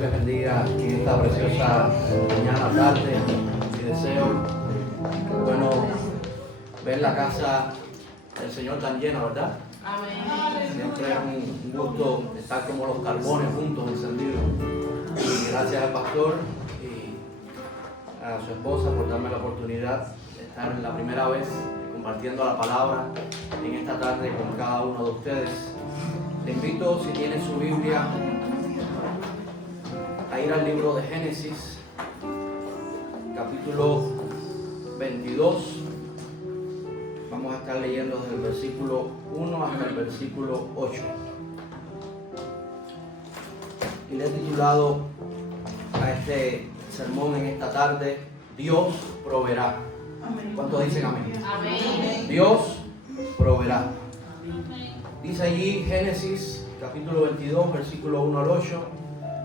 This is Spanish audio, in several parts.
Dios les bendiga en esta preciosa mañana, tarde. Mi deseo, bueno, ver la casa del Señor tan llena, ¿verdad? Amén. Siempre es un gusto estar como los carbones juntos, encendidos. Y gracias al pastor y a su esposa por darme la oportunidad de estar la primera vez compartiendo la palabra en esta tarde con cada uno de ustedes. Le invito, si tiene su Biblia, a ir al libro de Génesis, capítulo 22. Vamos a estar leyendo desde el versículo 1 hasta el versículo 8. Y le he titulado a este sermón en esta tarde, Dios proveerá. ¿Cuántos dicen amén? Amén. Dios proveerá. Dice allí Génesis capítulo 22, versículo 1 al 8.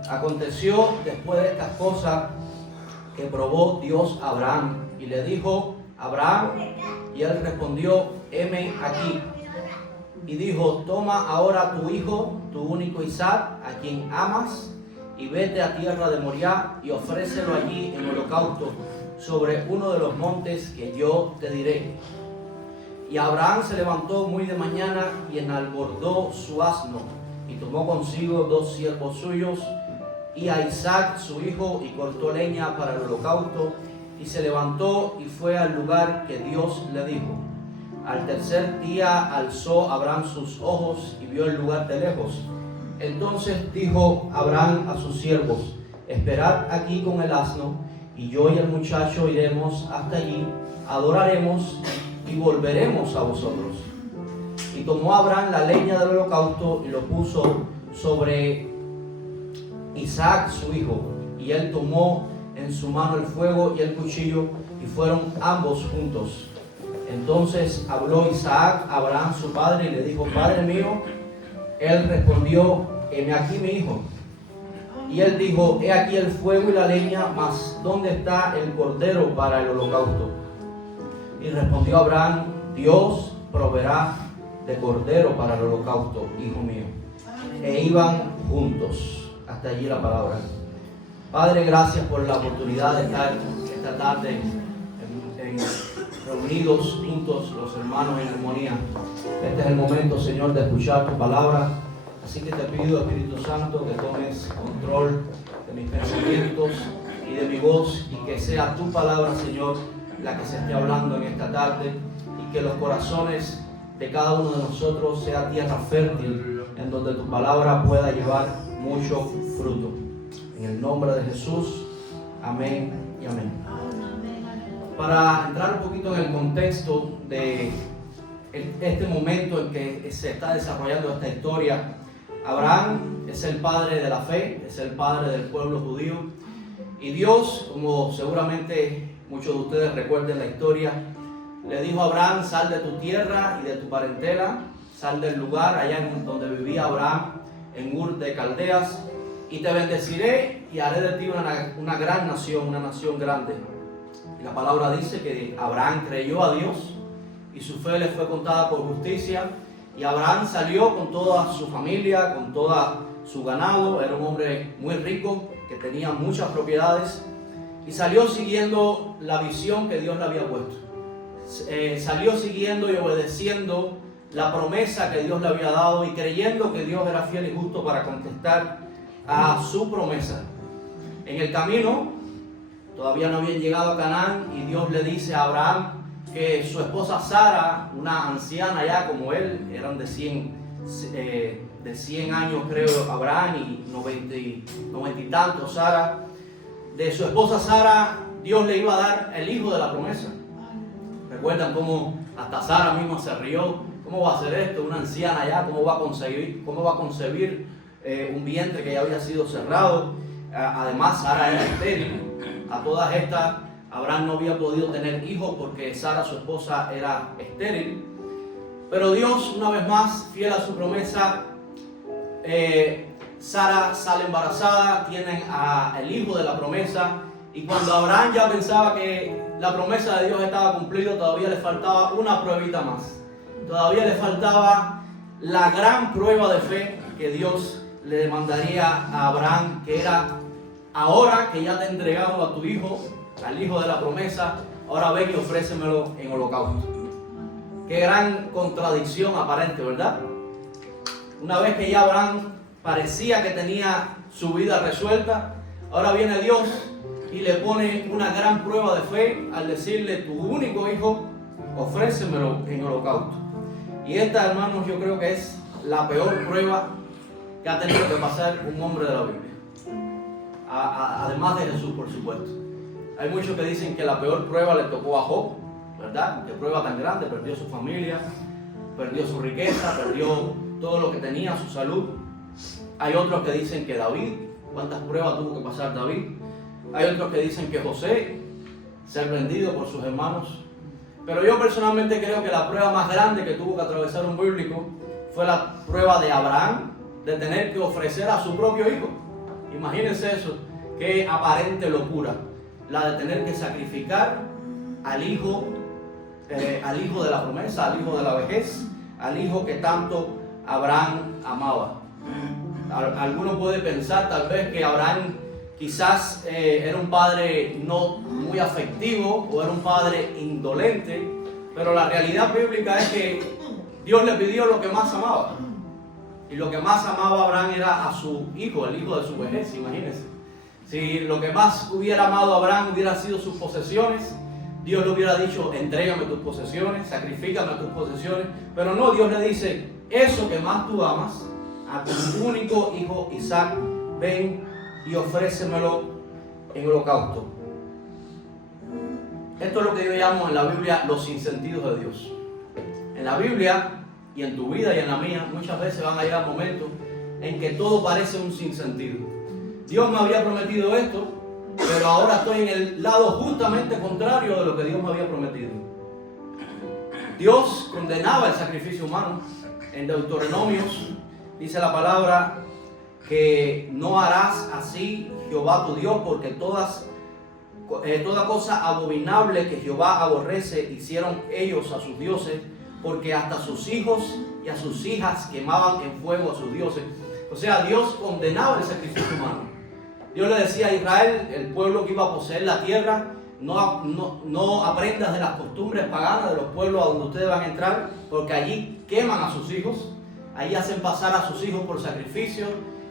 Aconteció después de estas cosas que probó Dios a Abraham y le dijo: Abraham, y él respondió: heme aquí. Y dijo: toma ahora tu hijo, tu único Isaac, a quien amas, y vete a tierra de Moriah y ofrécelo allí en holocausto sobre uno de los montes que yo te diré. Y Abraham se levantó muy de mañana y enalbordó su asno, y tomó consigo 2 siervos suyos y a Isaac su hijo, y cortó leña para el holocausto, y se levantó y fue al lugar que Dios le dijo. Al tercer día alzó Abraham sus ojos y vio el lugar de lejos. Entonces dijo Abraham a sus siervos: esperad aquí con el asno, y yo y el muchacho iremos hasta allí, adoraremos y volveremos a vosotros. Y tomó Abraham la leña del holocausto y lo puso sobre Isaac su hijo, y él tomó en su mano el fuego y el cuchillo, y fueron ambos juntos. Entonces habló Isaac a Abraham su padre y le dijo: Padre mío. Él respondió: heme aquí mi hijo. Y él dijo: he aquí el fuego y la leña, mas ¿dónde está el cordero para el holocausto? Y respondió Abraham: Dios proveerá de cordero para el holocausto, hijo mío. E iban juntos. Hasta allí la palabra. Padre, gracias por la oportunidad de estar esta tarde reunidos juntos los hermanos en armonía. Este es el momento, Señor, de escuchar tu palabra. Así que te pido, Espíritu Santo, que tomes control de mis pensamientos y de mi voz, y que sea tu palabra, Señor, la que se esté hablando en esta tarde, y que los corazones de cada uno de nosotros sea tierra fértil en donde tu palabra pueda llevar mucho fruto. En el nombre de Jesús, amén y amén. Para entrar un poquito en el contexto de este momento en que se está desarrollando esta historia, Abraham es el padre de la fe, es el padre del pueblo judío, y Dios, como seguramente muchos de ustedes recuerden la historia, le dijo a Abraham: sal de tu tierra y de tu parentela, sal del lugar allá en donde vivía Abraham, en Ur de Caldeas, y te bendeciré y haré de ti una gran nación, una nación grande. Y la palabra dice que Abraham creyó a Dios y su fe le fue contada por justicia, y Abraham salió con toda su familia, con toda su ganado. Era un hombre muy rico que tenía muchas propiedades, y salió siguiendo la visión que Dios le había puesto. Salió siguiendo y obedeciendo la promesa que Dios le había dado, y creyendo que Dios era fiel y justo para contestar a su promesa. En el camino todavía no habían llegado a Canaán, y Dios le dice a Abraham que su esposa Sara, una anciana ya como él, eran de 100 años creo Abraham, y 90 y tantos Sara, de su esposa Sara Dios le iba a dar el hijo de la promesa. ¿Recuerdan cómo hasta Sara misma se rió? ¿Cómo va a ser esto? Una anciana ya, ¿cómo va a concebir un vientre que ya había sido cerrado? Además, Sara era estéril. A todas estas, Abraham no había podido tener hijos porque Sara, su esposa, era estéril. Pero Dios, una vez más, fiel a su promesa, Sara sale embarazada, tienen el hijo de la promesa. Y cuando Abraham ya pensaba que la promesa de Dios estaba cumplida, todavía le faltaba una pruebita más. Todavía le faltaba la gran prueba de fe que Dios le demandaría a Abraham que era: ahora que ya te he entregado a tu hijo, al hijo de la promesa, ahora ven y ofrécemelo en holocausto. Qué gran contradicción aparente, ¿verdad? Una vez que ya Abraham parecía que tenía su vida resuelta, ahora viene Dios y le pone una gran prueba de fe al decirle: tu único hijo, ofrécemelo en holocausto. Y esta, hermanos, yo creo que es la peor prueba que ha tenido que pasar un hombre de la Biblia. Además de Jesús, por supuesto. Hay muchos que dicen que la peor prueba le tocó a Job, ¿verdad? Qué prueba tan grande, perdió su familia, perdió su riqueza, perdió todo lo que tenía, su salud. Hay otros que dicen que David, cuántas pruebas tuvo que pasar David. Hay otros que dicen que José, ser vendido por sus hermanos. Pero yo personalmente creo que la prueba más grande que tuvo que atravesar un bíblico fue la prueba de Abraham, de tener que ofrecer a su propio hijo. Imagínense eso, qué aparente locura, la de tener que sacrificar al hijo de la promesa, al hijo de la vejez, al hijo que tanto Abraham amaba. Alguno puede pensar tal vez que Abraham quizás era un padre no muy afectivo o era un padre indolente, pero la realidad bíblica es que Dios le pidió lo que más amaba. Y lo que más amaba Abraham era a su hijo, el hijo de su vejez, imagínense. Si lo que más hubiera amado a Abraham hubiera sido sus posesiones, Dios le hubiera dicho: entrégame tus posesiones, sacrifícame tus posesiones. Pero no, Dios le dice: eso que más tú amas, a tu único hijo Isaac, ven y ofrécemelo en holocausto. Esto es lo que yo llamo en la Biblia los sinsentidos de Dios. En la Biblia, y en tu vida y en la mía, muchas veces van a llegar momentos en que todo parece un sinsentido. Dios me había prometido esto, pero ahora estoy en el lado justamente contrario de lo que Dios me había prometido. Dios condenaba el sacrificio humano. En Deuteronomios dice la palabra que no harás así Jehová tu Dios, porque toda cosa abominable que Jehová aborrece hicieron ellos a sus dioses, porque hasta sus hijos y a sus hijas quemaban en fuego a sus dioses. O sea, Dios condenaba el sacrificio humano. Dios le decía a Israel, el pueblo que iba a poseer la tierra: no aprendas de las costumbres paganas de los pueblos a donde ustedes van a entrar, porque allí queman a sus hijos, allí hacen pasar a sus hijos por sacrificio.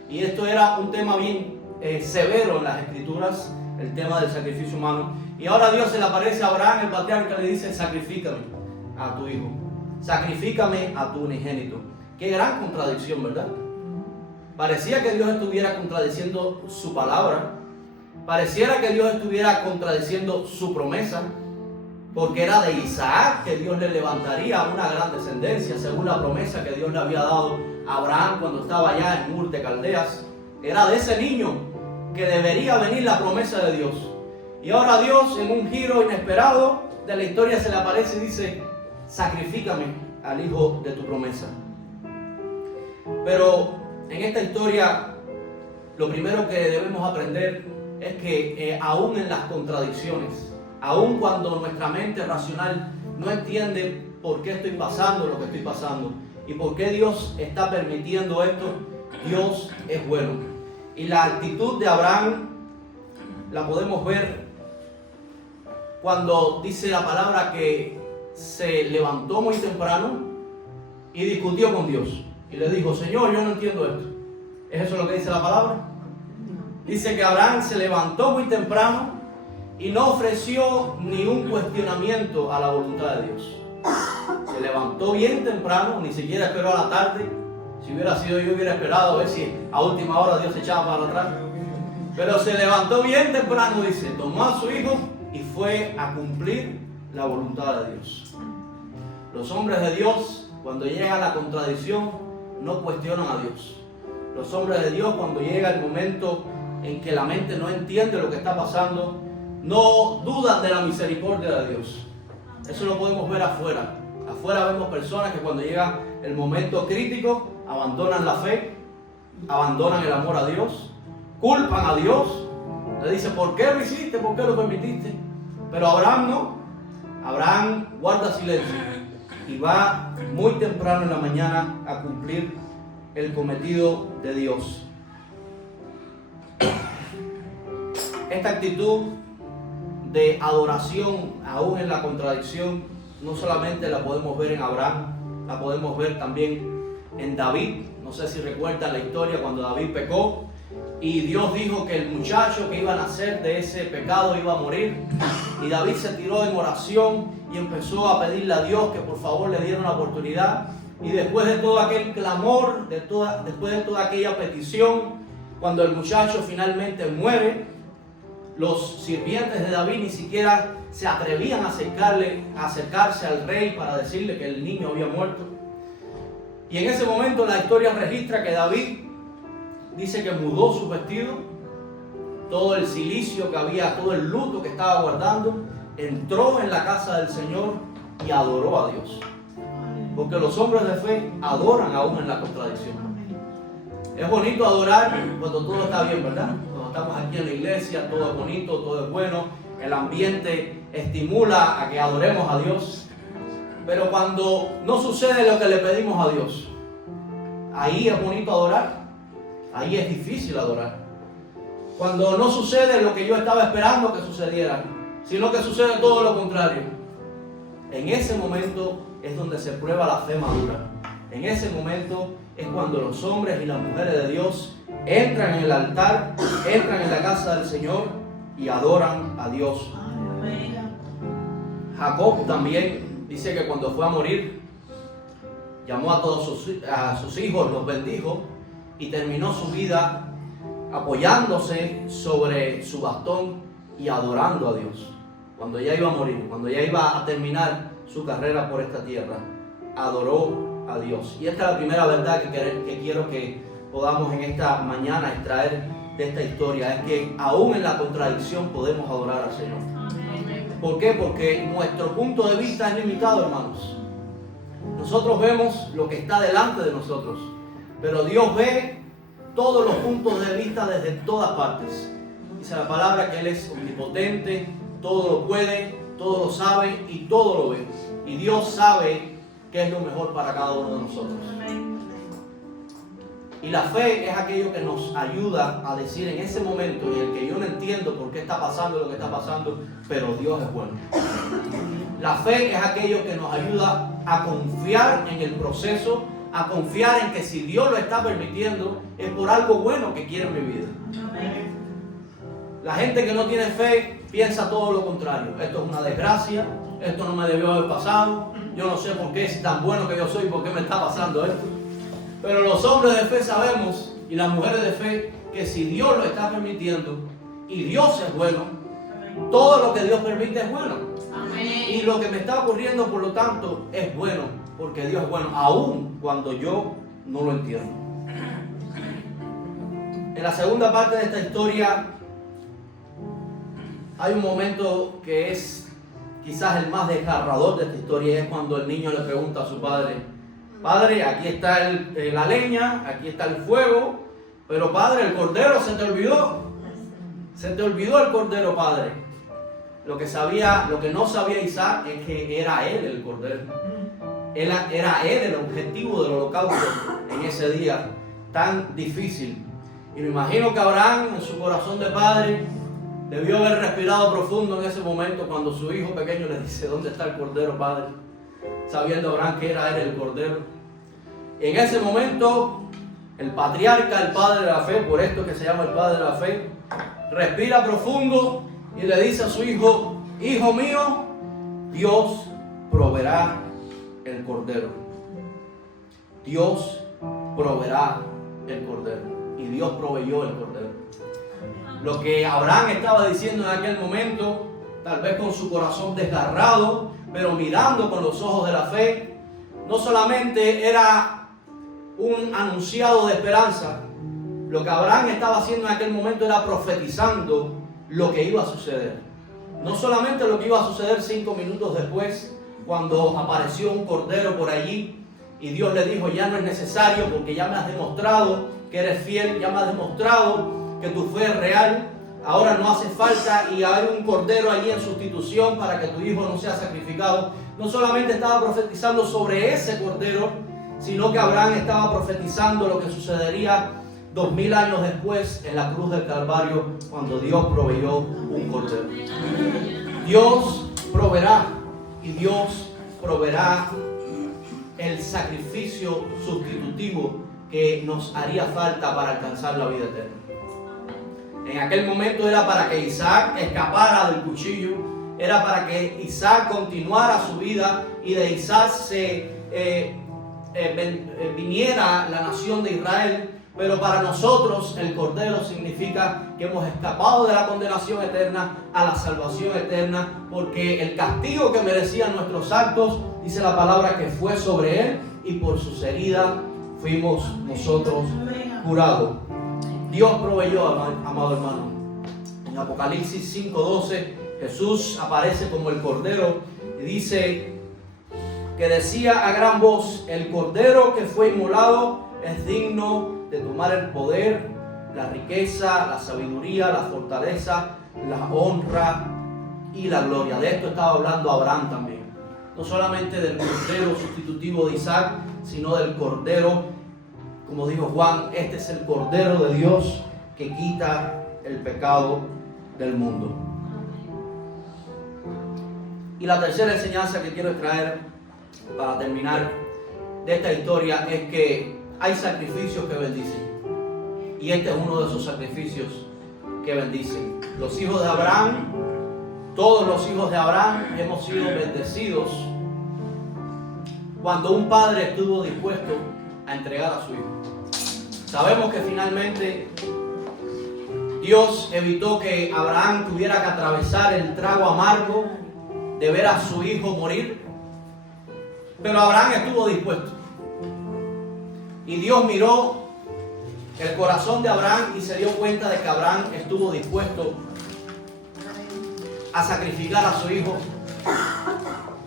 Y esto era un tema bien severo en las escrituras, el tema del sacrificio humano. Y ahora Dios se le aparece a Abraham, el patriarca, le dice: sacrifícame a tu hijo, sacrifícame a tu unigénito. Qué gran contradicción, ¿verdad? Parecía que Dios estuviera contradiciendo su palabra, pareciera que Dios estuviera contradiciendo su promesa, porque era de Isaac que Dios le levantaría una gran descendencia, según la promesa que Dios le había dado a Abraham cuando estaba allá en Ur de Caldeas. Era de ese niño que debería venir la promesa de Dios. Y ahora Dios, en un giro inesperado de la historia, se le aparece y dice: sacrifícame al hijo de tu promesa. Pero en esta historia, lo primero que debemos aprender es que aún en las contradicciones, aún cuando nuestra mente racional no entiende por qué estoy pasando lo que estoy pasando y por qué Dios está permitiendo esto, Dios es bueno. Y la actitud de Abraham la podemos ver cuando dice la palabra que se levantó muy temprano y discutió con Dios. Y le dijo: Señor, yo no entiendo esto. ¿Es eso lo que dice la palabra? Dice que Abraham se levantó muy temprano y no ofreció ni un cuestionamiento a la voluntad de Dios. Se levantó bien temprano, ni siquiera esperó a la tarde. Si hubiera sido yo, hubiera esperado a ver si a última hora Dios se echaba para atrás. Pero se levantó bien temprano, dice, tomó a su hijo y fue a cumplir la voluntad de Dios. Los hombres de Dios, cuando llega la contradicción, no cuestionan a Dios. Los hombres de Dios, cuando llega el momento en que la mente no entiende lo que está pasando, no dudan de la misericordia de Dios. Eso lo podemos ver afuera. Afuera vemos personas que cuando llega el momento crítico abandonan la fe, abandonan el amor a Dios, culpan a Dios, le dicen: ¿por qué lo hiciste? ¿Por qué lo permitiste? Pero Abraham no. Abraham guarda silencio y va muy temprano en la mañana a cumplir el cometido de Dios. esta actitud de adoración, aún en la contradicción, no solamente la podemos ver en Abraham, la podemos ver también en David. No sé si recuerdan la historia cuando David pecó y Dios dijo que el muchacho que iba a nacer de ese pecado iba a morir, y David se tiró en oración y empezó a pedirle a Dios que por favor le diera una oportunidad. Y después de todo aquel clamor, después de toda aquella petición, cuando el muchacho finalmente muere, los sirvientes de David ni siquiera se atrevían a acercarse al rey para decirle que el niño había muerto. Y en ese momento la historia registra que David dice que mudó su vestido, todo el cilicio que había, todo el luto que estaba guardando, entró en la casa del Señor y adoró a Dios. Porque los hombres de fe adoran aún en la contradicción. Es bonito adorar cuando todo está bien, ¿verdad? Cuando estamos aquí en la iglesia, todo es bonito, todo es bueno, el ambiente estimula a que adoremos a Dios. Pero cuando no sucede lo que le pedimos a Dios, ahí es bonito adorar, ahí es difícil adorar. Cuando no sucede lo que yo estaba esperando que sucediera, sino que sucede todo lo contrario, en ese momento es donde se prueba la fe madura. En ese momento es cuando los hombres y las mujeres de Dios entran en el altar, entran en la casa del Señor y adoran a Dios. Jacob también dice que cuando fue a morir, llamó a todos sus hijos, los bendijo y terminó su vida apoyándose sobre su bastón y adorando a Dios. Cuando ya iba a morir, cuando ya iba a terminar su carrera por esta tierra, adoró a Dios. Y esta es la primera verdad que quiero que podamos en esta mañana extraer de esta historia, es que aún en la contradicción podemos adorar al Señor. ¿Por qué? Porque nuestro punto de vista es limitado, hermanos. Nosotros vemos lo que está delante de nosotros, pero Dios ve todos los puntos de vista desde todas partes. Dice la palabra que Él es omnipotente, todo lo puede, todo lo sabe y todo lo ve. Y Dios sabe qué es lo mejor para cada uno de nosotros. Y la fe es aquello que nos ayuda a decir en ese momento en el que yo no entiendo por qué está pasando lo que está pasando, pero Dios es bueno. La fe es aquello que nos ayuda a confiar en el proceso, a confiar en que si Dios lo está permitiendo, es por algo bueno que quiere en mi vida. La gente que no tiene fe piensa todo lo contrario. Esto es una desgracia, esto no me debió haber pasado, yo no sé por qué, si tan bueno que yo soy, por qué me está pasando esto. Pero los hombres de fe sabemos, y las mujeres de fe, que si Dios lo está permitiendo, y Dios es bueno, todo lo que Dios permite es bueno. Amén. Y lo que me está ocurriendo, por lo tanto, es bueno, porque Dios es bueno, aun cuando yo no lo entiendo. En la segunda parte de esta historia, hay un momento que es quizás el más desgarrador de esta historia, y es cuando el niño le pregunta a su padre: Padre, aquí está la leña, aquí está el fuego, pero Padre, el cordero se te olvidó. Se te olvidó el cordero, Padre. Lo que no sabía Isaac es que era él el cordero. Era él el objetivo del holocausto en ese día tan difícil. Y me imagino que Abraham, en su corazón de padre, debió haber respirado profundo en ese momento cuando su hijo pequeño le dice: ¿dónde está el cordero, Padre? Sabiendo Abraham que era él el cordero. En ese momento, el patriarca, el padre de la fe, por esto que se llama el padre de la fe, respira profundo y le dice a su hijo: hijo mío, Dios proveerá el cordero. Dios proveerá el cordero. Y Dios proveyó el cordero. Lo que Abraham estaba diciendo en aquel momento, tal vez con su corazón desgarrado, pero mirando con los ojos de la fe, no solamente era un anunciado de esperanza. Lo que Abraham estaba haciendo en aquel momento era profetizando lo que iba a suceder. No solamente lo que iba a suceder 5 minutos después, cuando apareció un cordero por allí y Dios le dijo: ya no es necesario, porque ya me has demostrado que eres fiel, ya me has demostrado que tu fe es real. Ahora no hace falta y hay un cordero allí en sustitución para que tu hijo no sea sacrificado. No solamente estaba profetizando sobre ese cordero, sino que Abraham estaba profetizando lo que sucedería 2000 años después en la cruz del Calvario, cuando Dios proveyó un cordero. Dios proveerá, y Dios proveerá el sacrificio sustitutivo que nos haría falta para alcanzar la vida eterna. En aquel momento era para que Isaac escapara del cuchillo, era para que Isaac continuara su vida y de Isaac viniera la nación de Israel. Pero para nosotros el Cordero significa que hemos escapado de la condenación eterna a la salvación eterna, porque el castigo que merecían nuestros actos, dice la palabra, que fue sobre él, y por sus heridas fuimos nosotros curados. Dios proveyó, amado hermano. En Apocalipsis 5:12 Jesús aparece como el Cordero y dice que decía a gran voz: el Cordero que fue inmolado es digno de tomar el poder, la riqueza, la sabiduría, la fortaleza, la honra y la gloria. De esto estaba hablando Abraham también. No solamente del Cordero sustitutivo de Isaac, sino del Cordero, como dijo Juan, este es el Cordero de Dios que quita el pecado del mundo. Y la tercera enseñanza que quiero traer para terminar de esta historia es que hay sacrificios que bendicen. Y este es uno de esos sacrificios que bendicen. Los hijos de Abraham, todos los hijos de Abraham hemos sido bendecidos cuando un padre estuvo dispuesto a entregar a su hijo. Sabemos que finalmente Dios evitó que Abraham tuviera que atravesar el trago amargo de ver a su hijo morir, pero Abraham estuvo dispuesto. Y Dios miró el corazón de Abraham y se dio cuenta de que Abraham estuvo dispuesto a sacrificar a su hijo.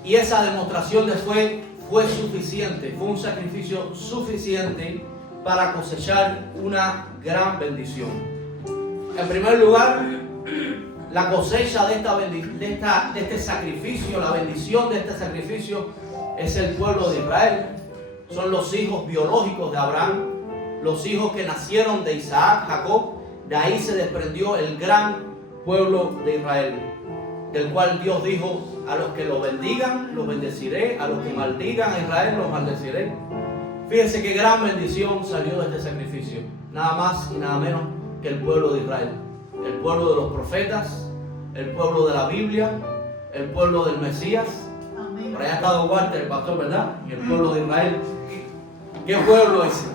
Y esa demostración de fe fue suficiente, fue un sacrificio suficiente para cosechar una gran bendición. En primer lugar, la cosecha de este sacrificio, la bendición de este sacrificio es el pueblo de Israel. Son los hijos biológicos de Abraham, los hijos que nacieron de Isaac, Jacob. De ahí se desprendió el gran pueblo de Israel, del cual Dios dijo: a los que lo bendigan, los bendeciré; a los que maldigan a Israel, los maldeciré. Fíjense qué gran bendición salió de este sacrificio. Nada más y nada menos que el pueblo de Israel. El pueblo de los profetas, el pueblo de la Biblia, el pueblo del Mesías. Por allá ha estado Walter, el pastor, ¿verdad? Y el pueblo de Israel. ¿Qué pueblo es?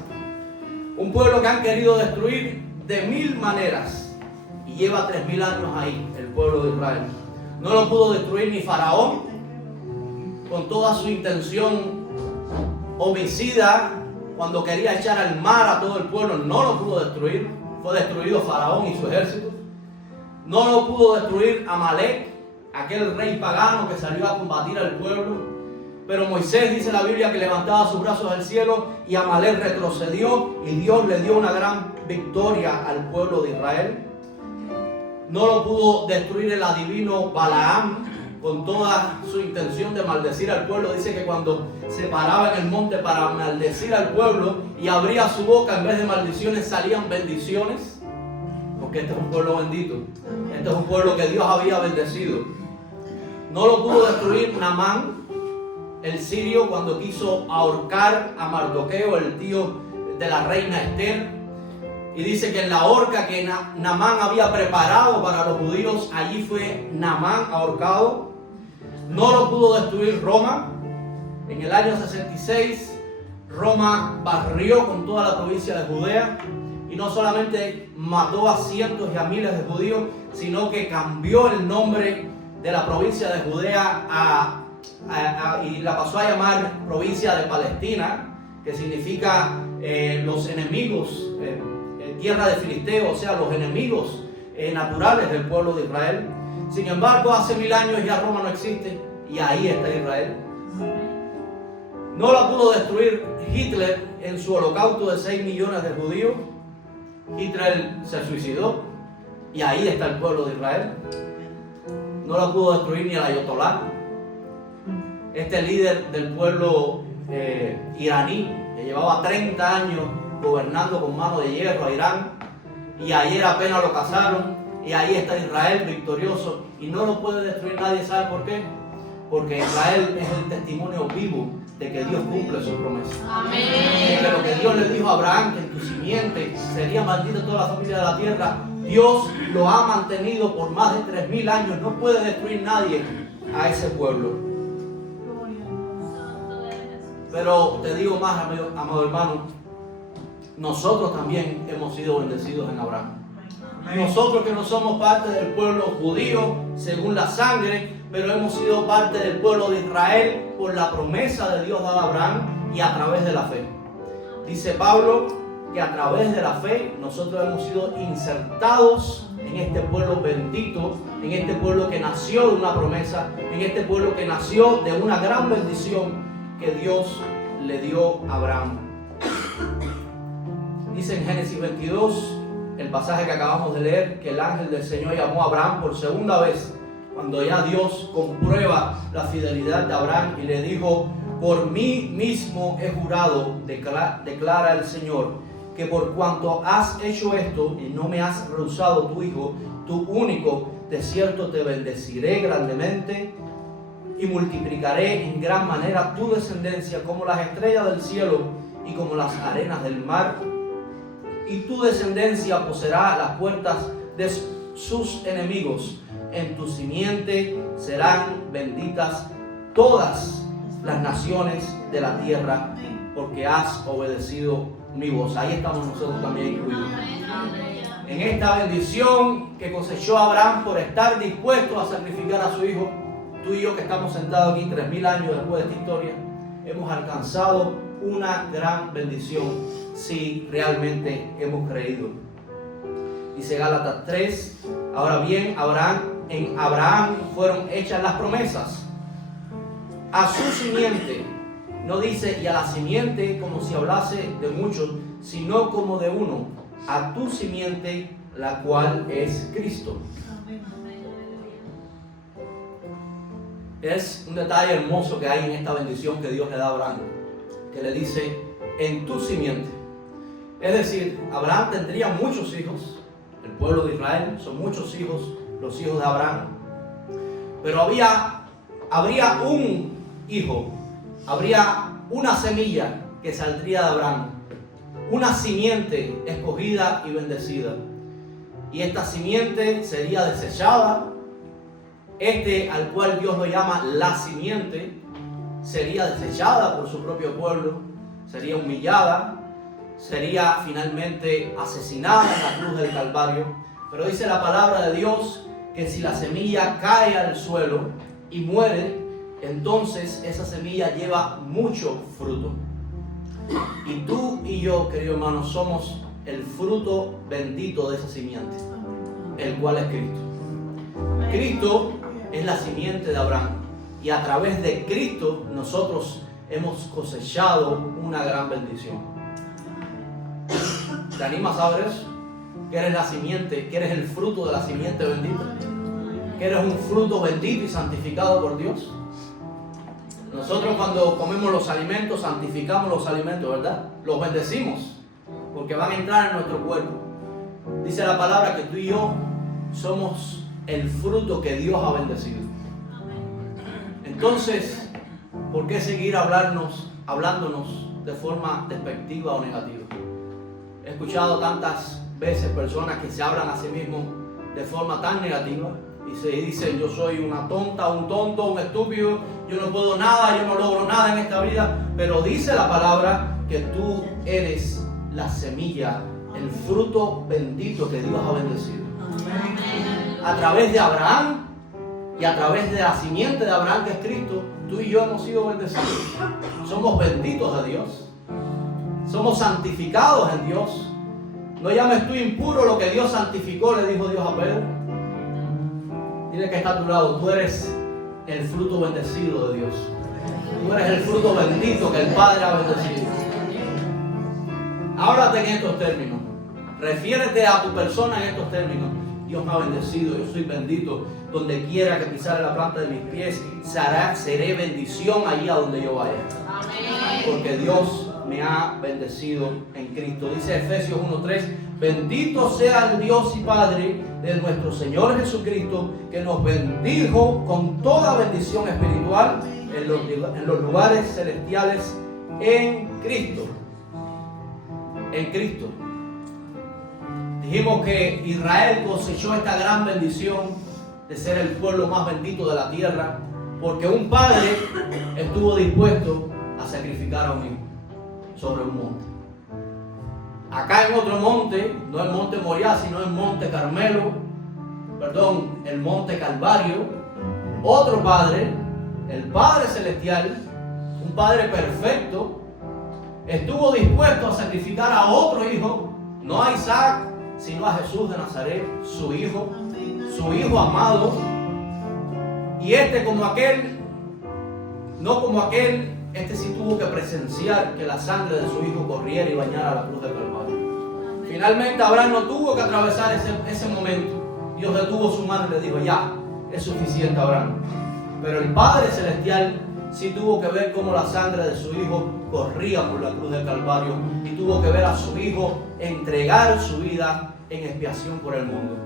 Un pueblo que han querido destruir de 1000 maneras. Y lleva 3000 años ahí, el pueblo de Israel. No lo pudo destruir ni Faraón, con toda su intención homicida, cuando quería echar al mar a todo el pueblo. No lo pudo destruir. Fue destruido Faraón y su ejército. No lo pudo destruir Amalek, aquel rey pagano que salió a combatir al pueblo. Pero Moisés, dice la Biblia, que levantaba sus brazos al cielo y Amalek retrocedió y Dios le dio una gran victoria al pueblo de Israel. No lo pudo destruir el adivino Balaam, con toda su intención de maldecir al pueblo. Dice que cuando se paraba en el monte para maldecir al pueblo y abría su boca, en vez de maldiciones salían bendiciones, porque este es un pueblo bendito. Este es un pueblo que Dios había bendecido. No lo pudo destruir Naamán, el sirio, cuando quiso ahorcar a Mardoqueo, el tío de la reina Esther. Y dice que en la horca que Naamán había preparado para los judíos, allí fue Naamán ahorcado. No lo pudo destruir Roma. En el año 66, Roma barrió con toda la provincia de Judea. Y no solamente mató a cientos y a miles de judíos, sino que cambió el nombre de la provincia de Judea y la pasó a llamar provincia de Palestina, que significa los enemigos, tierra de Filisteos, o sea, los enemigos naturales del pueblo de Israel. Sin embargo, hace 1000 años ya Roma no existe y ahí está Israel. No la pudo destruir Hitler en su holocausto de 6 millones de judíos. Hitler se suicidó y ahí está el pueblo de Israel. No la pudo destruir ni el Ayatolá, este líder del pueblo iraní, que llevaba 30 años gobernando con mano de hierro a Irán, y ayer apenas lo cazaron, y ahí está Israel victorioso, y no lo puede destruir nadie. ¿Sabe por qué? Porque Israel es el testimonio vivo de que Dios cumple su promesa. Amén. De que lo que Dios le dijo a Abraham, que en tu simiente sería maldita toda la familia de la tierra, Dios lo ha mantenido por más de 3000 años. No puede destruir nadie a ese pueblo. Pero te digo más, amado hermano, nosotros también hemos sido bendecidos en Abraham. Nosotros que no somos parte del pueblo judío según la sangre, pero hemos sido parte del pueblo de Israel por la promesa de Dios dada a Abraham y a través de la fe. Dice Pablo que a través de la fe nosotros hemos sido insertados en este pueblo bendito, en este pueblo que nació de una promesa, en este pueblo que nació de una gran bendición que Dios le dio a Abraham. Dice en Génesis 22, el pasaje que acabamos de leer, que el ángel del Señor llamó a Abraham por segunda vez, cuando ya Dios comprueba la fidelidad de Abraham y le dijo: por mí mismo he jurado, declara el Señor, que por cuanto has hecho esto y no me has rehusado tu hijo, tu único, de cierto te bendeciré grandemente y multiplicaré en gran manera tu descendencia como las estrellas del cielo y como las arenas del mar. Y tu descendencia poseerá las puertas de sus enemigos. En tu simiente serán benditas todas las naciones de la tierra, porque has obedecido mi voz. Ahí estamos nosotros también incluidos. En esta bendición que cosechó Abraham por estar dispuesto a sacrificar a su hijo, tú y yo que estamos sentados aquí 3000 años después de esta historia, hemos alcanzado una gran bendición si realmente hemos creído. Dice Gálatas 3, ahora bien, en Abraham fueron hechas las promesas. A su simiente, no dice y a la simiente como si hablase de muchos, sino como de uno, a tu simiente, la cual es Cristo. Es un detalle hermoso que hay en esta bendición que Dios le da a Abraham, que le dice: en tu simiente. Es decir, Abraham tendría muchos hijos, el pueblo de Israel son muchos hijos, los hijos de Abraham, pero habría un hijo, habría una semilla que saldría de Abraham, una simiente escogida y bendecida, y esta simiente sería desechada. Al cual Dios lo llama la simiente, sería desechada por su propio pueblo, sería humillada, sería finalmente asesinada en la cruz del Calvario. Pero dice la palabra de Dios que si la semilla cae al suelo y muere, entonces esa semilla lleva mucho fruto. Y tú y yo, querido hermano, somos el fruto bendito de esa simiente, el cual es Cristo. Cristo es la simiente de Abraham, y a través de Cristo nosotros hemos cosechado una gran bendición. ¿Te animas a ver eso? Que eres la simiente, que eres el fruto de la simiente bendita, que eres un fruto bendito y santificado por Dios. Nosotros cuando comemos los alimentos, santificamos los alimentos, ¿verdad? Los bendecimos, porque van a entrar en nuestro cuerpo. Dice la palabra que tú y yo somos el fruto que Dios ha bendecido. Entonces, ¿por qué seguir hablándonos de forma despectiva o negativa? He escuchado tantas veces personas que se hablan a sí mismos de forma tan negativa y se dicen: yo soy una tonta, un tonto, un estúpido, yo no puedo nada, yo no logro nada en esta vida. Pero dice la palabra que tú eres la semilla, el fruto bendito que Dios ha bendecido. A través de Abraham y a través de la simiente de Abraham, que es Cristo, tú y yo hemos sido bendecidos. Somos benditos de Dios, somos santificados en Dios. No llames tú impuro lo que Dios santificó, le dijo Dios a Pedro. Dile que está a tu lado: tú eres el fruto bendecido de Dios, tú eres el fruto bendito que el Padre ha bendecido. Háblate en estos términos, refiérete a tu persona en estos términos: Dios me ha bendecido, yo soy bendito, donde quiera que pisare la planta de mis pies, seré bendición allí a donde yo vaya. Amén. Porque Dios me ha bendecido en Cristo. Dice Efesios 1:3, bendito sea el Dios y Padre de nuestro Señor Jesucristo, que nos bendijo con toda bendición espiritual en los lugares celestiales en Cristo. En Cristo. Dijimos que Israel cosechó esta gran bendición de ser el pueblo más bendito de la tierra, porque un padre estuvo dispuesto a sacrificar a un hijo sobre un monte. Acá en otro monte, no el monte Moriah, sino el monte Carmelo, el monte Calvario, otro padre, el Padre Celestial, un padre perfecto, estuvo dispuesto a sacrificar a otro hijo, no a Isaac, sino a Jesús de Nazaret, su hijo amado. Y como aquel, no como aquel, sí tuvo que presenciar que la sangre de su hijo corriera y bañara la cruz del Calvario. Finalmente Abraham no tuvo que atravesar ese momento. Dios detuvo su mano y le dijo, ya, es suficiente, Abraham. Pero el Padre Celestial sí tuvo que ver cómo la sangre de su hijo corría por la cruz del Calvario, y tuvo que ver a su hijo entregar su vida en expiación por el mundo.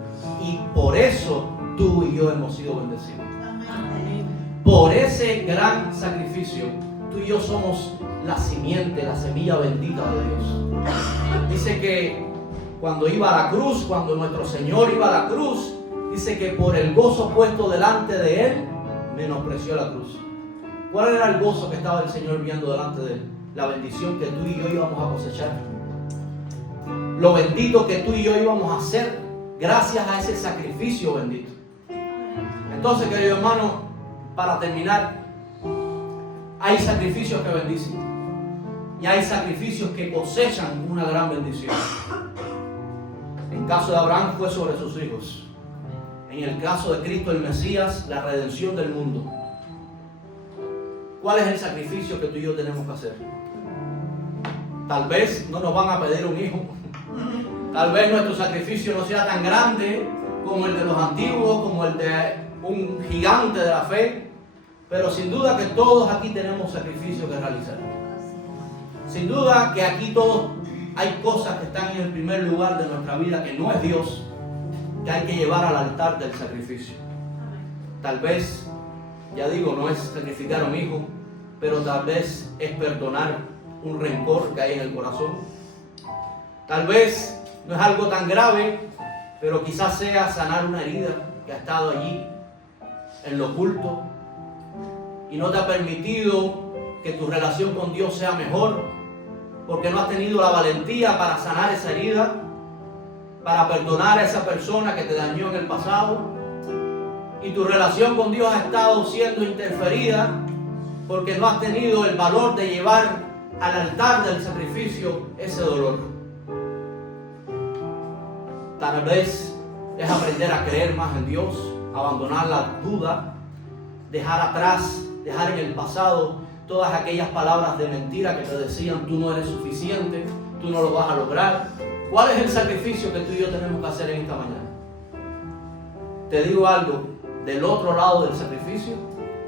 Y por eso tú y yo hemos sido bendecidos. Por ese gran sacrificio, tú y yo somos la simiente, la semilla bendita de Dios. Dice que cuando iba a la cruz, cuando nuestro Señor iba a la cruz, dice que por el gozo puesto delante de Él, menospreció la cruz. ¿Cuál era el gozo que estaba el Señor viendo delante de Él? La bendición que tú y yo íbamos a cosechar. Lo bendito que tú y yo íbamos a hacer gracias a ese sacrificio bendito. Entonces, querido hermano, para terminar, hay sacrificios que bendicen y hay sacrificios que cosechan una gran bendición. En el caso de Abraham fue sobre sus hijos. En el caso de Cristo el Mesías, la redención del mundo. ¿Cuál es el sacrificio que tú y yo tenemos que hacer? Tal vez no nos van a pedir un hijo. Tal vez nuestro sacrificio no sea tan grande como el de los antiguos, como el de un gigante de la fe. Pero sin duda que todos aquí tenemos sacrificios que realizar. Sin duda que aquí todos hay cosas que están en el primer lugar de nuestra vida, que no es Dios, que hay que llevar al altar del sacrificio. Tal vez, ya digo, no es sacrificar a un hijo, pero tal vez es perdonar un rencor que hay en el corazón. Tal vez no es algo tan grave, pero quizás sea sanar una herida que ha estado allí en lo oculto y no te ha permitido que tu relación con Dios sea mejor, porque no has tenido la valentía para sanar esa herida, para perdonar a esa persona que te dañó en el pasado, y tu relación con Dios ha estado siendo interferida porque no has tenido el valor de llevar al altar del sacrificio ese dolor. Tal vez es aprender a creer más en Dios, abandonar la duda, dejar atrás, dejar en el pasado todas aquellas palabras de mentira que te decían tú no eres suficiente, tú no lo vas a lograr. ¿Cuál es el sacrificio que tú y yo tenemos que hacer en esta mañana? Te digo algo, del otro lado del sacrificio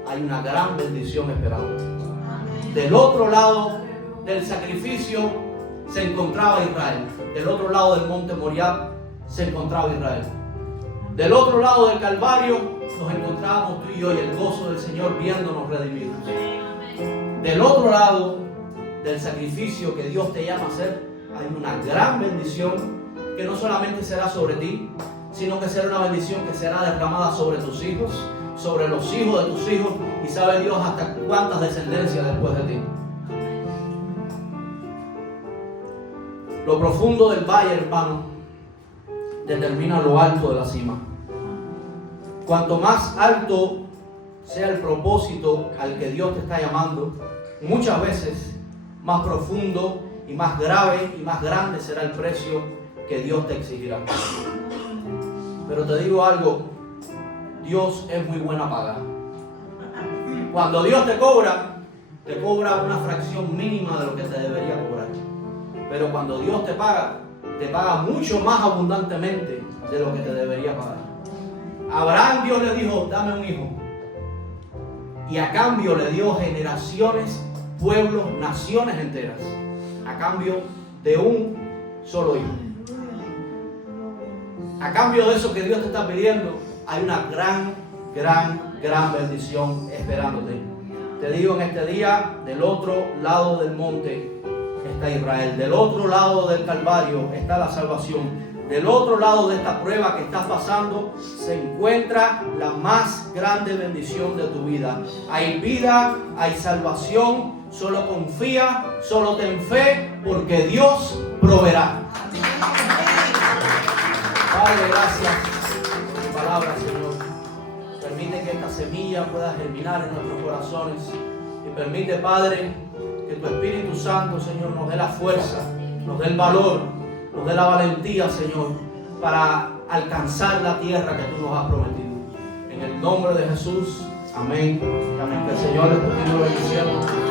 hay una gran bendición esperando. Del otro lado del sacrificio se encontraba Israel. Del otro lado del monte Moriah se encontraba Israel. Del otro lado del Calvario nos encontrábamos tú y yo, y el gozo del Señor viéndonos redimidos. Del otro lado del sacrificio que Dios te llama a hacer, hay una gran bendición que no solamente será sobre ti, sino que será una bendición que será derramada sobre tus hijos, sobre los hijos de tus hijos, y sabe Dios hasta cuántas descendencias después de ti. Lo profundo del valle, hermano, determina lo alto de la cima. Cuanto más alto sea el propósito al que Dios te está llamando, muchas veces más profundo y más grave y más grande será el precio que Dios te exigirá. Pero te digo algo, Dios es muy buena paga. Cuando Dios te cobra una fracción mínima de lo que te debería cobrar. Pero cuando Dios te paga mucho más abundantemente de lo que te debería pagar. A Abraham Dios le dijo, dame un hijo. Y a cambio le dio generaciones, pueblos, naciones enteras. a cambio de un solo hijo. A cambio de eso que Dios te está pidiendo, hay una gran bendición esperándote. Te digo en este día, del otro lado del monte está Israel. Del otro lado del Calvario está la salvación. Del otro lado de esta prueba que estás pasando se encuentra la más grande bendición de tu vida. Hay vida, hay salvación. Solo confía, solo ten fe, porque Dios proveerá. Padre, gracias por tu palabra, Señor. Permite que esta semilla pueda germinar en nuestros corazones. Y permite, Padre, que tu Espíritu Santo, Señor, nos dé la fuerza, nos dé el valor, nos dé la valentía, Señor, para alcanzar la tierra que tú nos has prometido. En el nombre de Jesús, amén. Amén. Que el Señor les continúe bendiciendo.